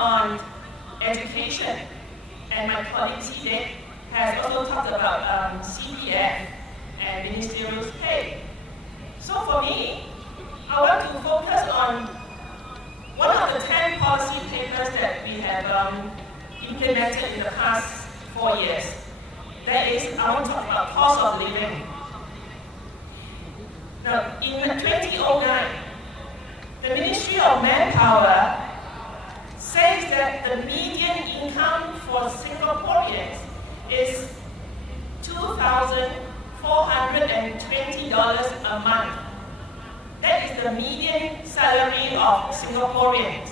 on education, and my colleague T has also talked about CPF and ministerial pay. So for me, I want to focus on one of the 10 policy papers that we have implemented in the past 4 years. That is, I want to talk about cost of living. Now, in 2009, the Ministry of Manpower says that the median income for Singaporeans is $2,420 a month. That is the median salary of Singaporeans.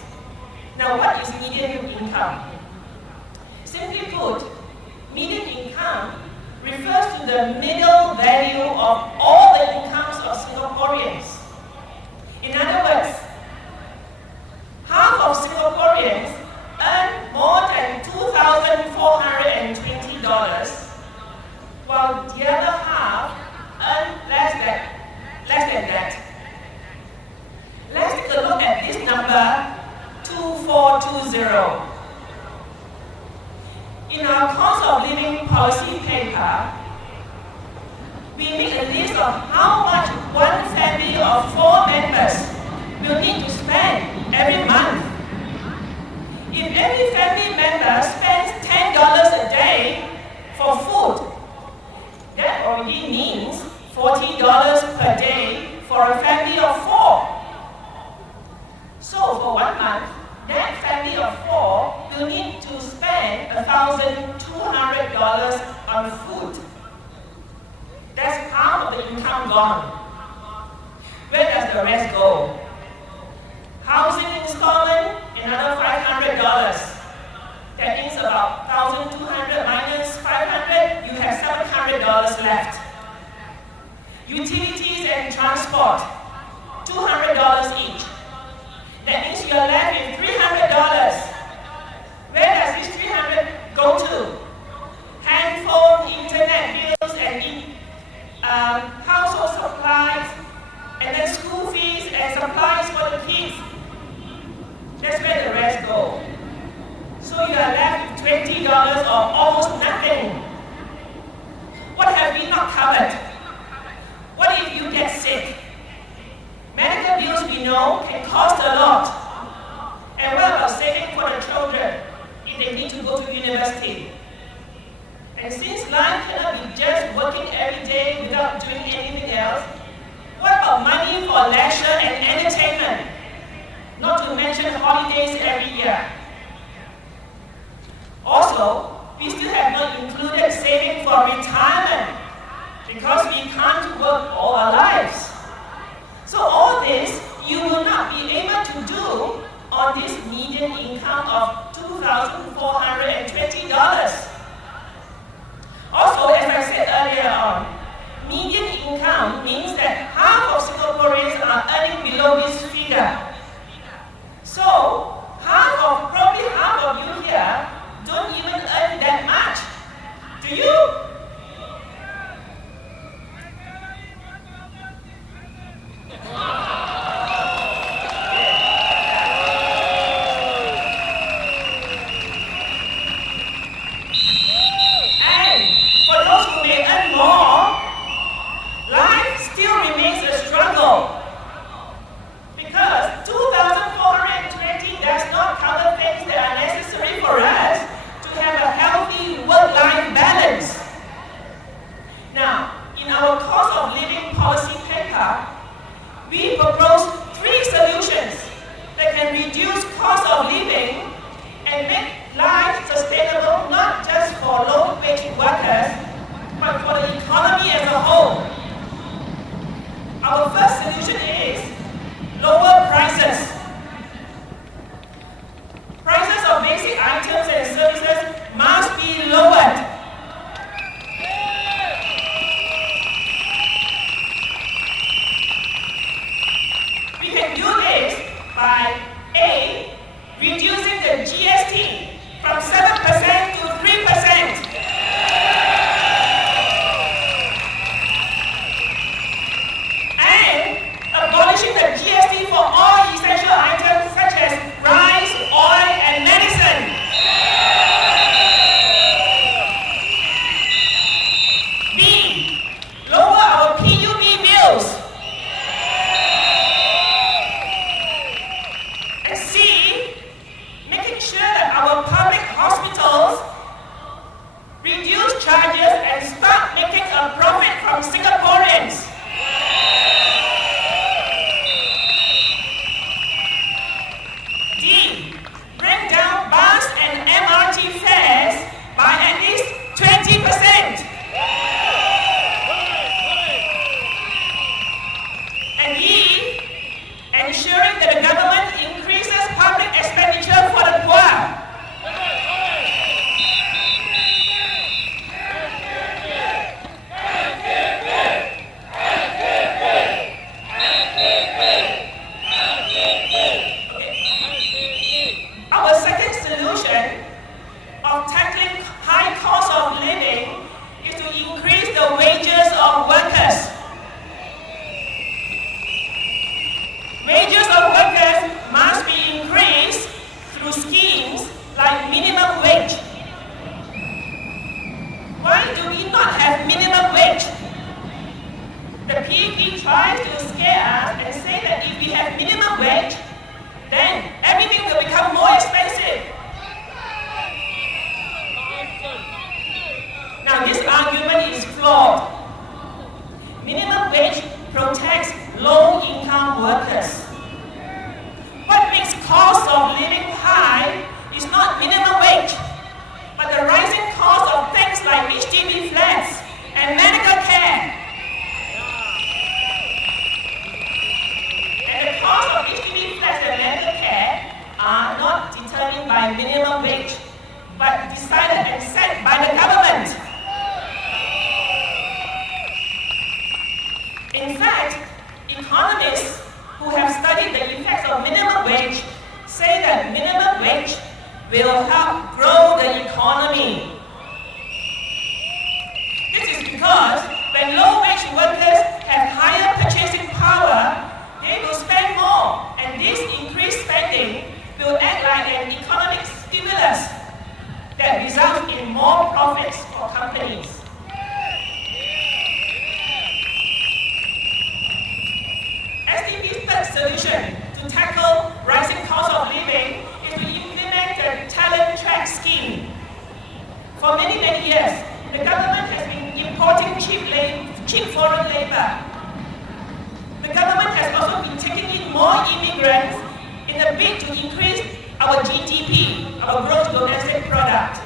Now, what is median income? Simply put, median income refers to the middle value of all the incomes of Singaporeans. In other words, half of Singaporeans earn more than $2,420, while the other half earn less than that. Let's take a look at this number, 2420. In our cost of living policy paper, we make a list of how much one family of 4 members will need to spend every month. If every family member spends $10 a day for food, that already means $40 per day for a family of 4. So for 1 month, that family of 4 will need to spend $1,200 on food. That's half of the income gone. Where does the rest go? Housing installment, another $500. That means about $1,200 minus $500, you have $700 left. Utilities and transport, $200 each. That means you are left with $300. Where does this $300 go to? Handphone, internet bills, and household supplies, and then school fees and supplies for the kids. That's where the rest go. So you are left with $20 or almost nothing. What have we not covered? What if you get sick? Medical bills, we know, can cost a lot. And what about saving for the children if they need to go to university? And since life cannot be just working every day without doing anything else, what about money for leisure and entertainment? Not to mention holidays every year. Also, we still have not included saving for retirement because we can't work all our lives. So all this, you will not be able to do on this median income of $2,420. Also, as I said earlier on, median income means that half of Singaporeans are earning below this figure. So, probably half of you here don't even earn that much. Do you? And for those who may earn more, life still remains a struggle. Because $2,420 making sure that our public hospitals reduce charges and start making a profit from Singaporeans. D. Bring down bus and MRT fares by at least 20%. And E. Ensuring that the government increases public expenditure for the poor. Our second solution of tackling high cost of living is to increase the wages of workers. Wages of workers must be increased through schemes like minimum wage. Why do we not have minimum wage? The PEP tries to scare us and say that if we have minimum wage, then everything will become more expensive. Now this argument is flawed. Minimum wage protects low-income workers. What makes cost of living high is not minimum wage, but the rising cost of things like HDB flats and medical care. And the cost of HDB flats and medical care are not determined by minimum wage, but decided and set by the government. In fact, economists who have studied the effects of minimum wage say that minimum wage will help grow the economy. This is because when low-wage workers have higher purchasing power, they will spend more, and this increased spending will act like an economic stimulus that results in more profits for companies. SDP's third solution to tackle rising cost of living is to implement the talent track scheme. For many, many years, the government has been importing cheap foreign labor. The government has also been taking in more immigrants in a bid to increase our GDP, our gross domestic product.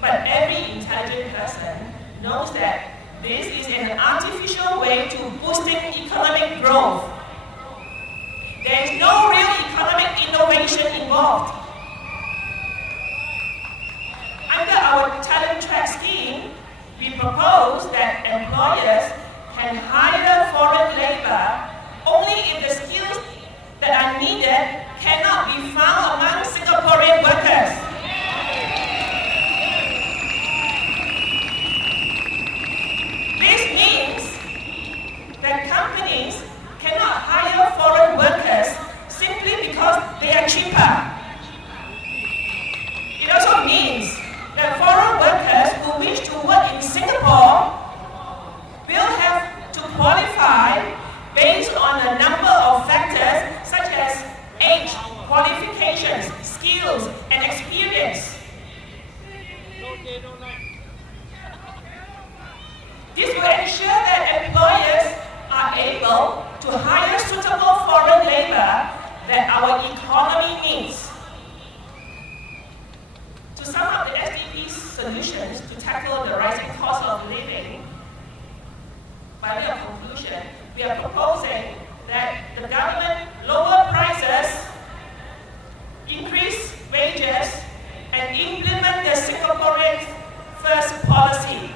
But every intelligent person knows that this is an artificial way to boosting economic growth. There is no real economic innovation involved. Under our talent track scheme, we propose that employers can hire foreign labor only if the skills that are needed cannot be found among Singaporean workers. This means that companies cannot hire foreign workers simply because they are cheaper. It also means that foreign workers who wish to work in Singapore will have to qualify based on a number of factors such as age, qualifications, skills, and experience. This will ensure that employers are able to hire suitable foreign labor that our economy needs. To sum up the SDP's solutions to tackle the rising cost of living, by way of conclusion, we are proposing that the government lower prices, increase wages, and implement the Singaporean First policy.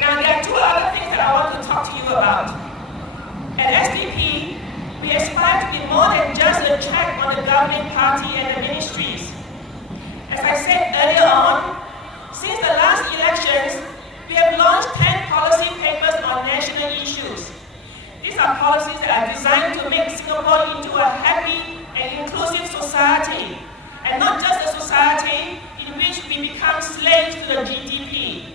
Now, there are two other things that I want to talk to you about. At SDP, we aspire to be more than just a check on the governing party and the ministries. As I said earlier on, since the last elections, we have launched 10 policy papers on national issues. These are policies that are designed to make Singapore into a happy and inclusive society, and not just a society in which we become slaves to the GDP.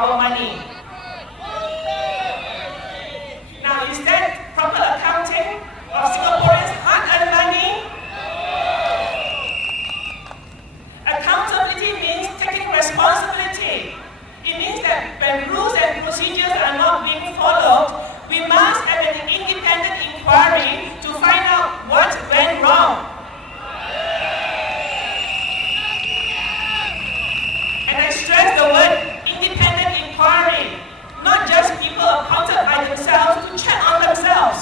our money. Now, is that proper accounting of Singaporeans' hard-earned money? Accountability means taking responsibility. It means that when rules and procedures are not being followed, we must have an independent inquiry to find out what went wrong. And I stress the word independent inquiry, not just people appointed by themselves to check on themselves.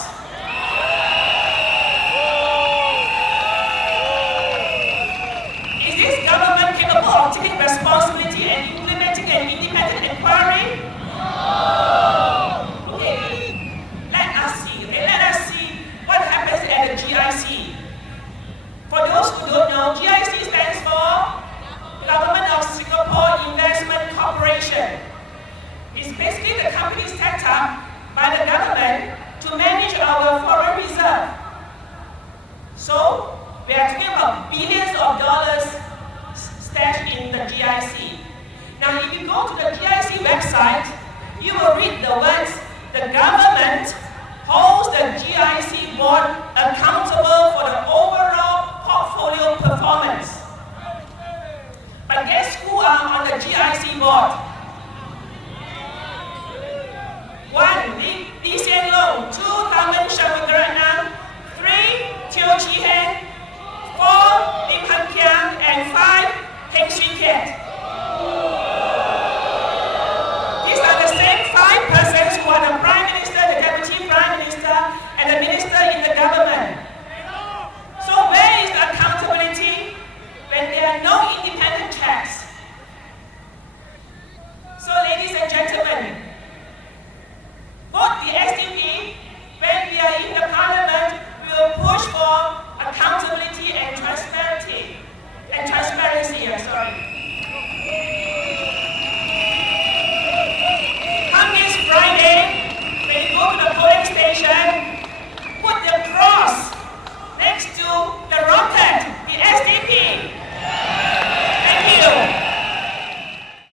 Is this government capable of taking responsibility and implementing an independent inquiry? Okay, let us see what happens at the GIC. For those who don't know, GIC stands for Government of Singapore Investment Corporation. It's basically the company set up by the government to manage our foreign reserve. So, we are talking about billions of dollars stashed in the GIC. Now, if you go to the GIC website, you will read the words, the government holds the GIC board accountable for the overall portfolio performance. But guess who are on the GIC board? 1. Lee Hsien Loong, 2. Tharman Shanmugaratnam, 3. Teo Chee Hean, 4. Lim Han Kiang, and 5. Heng Swee Keat.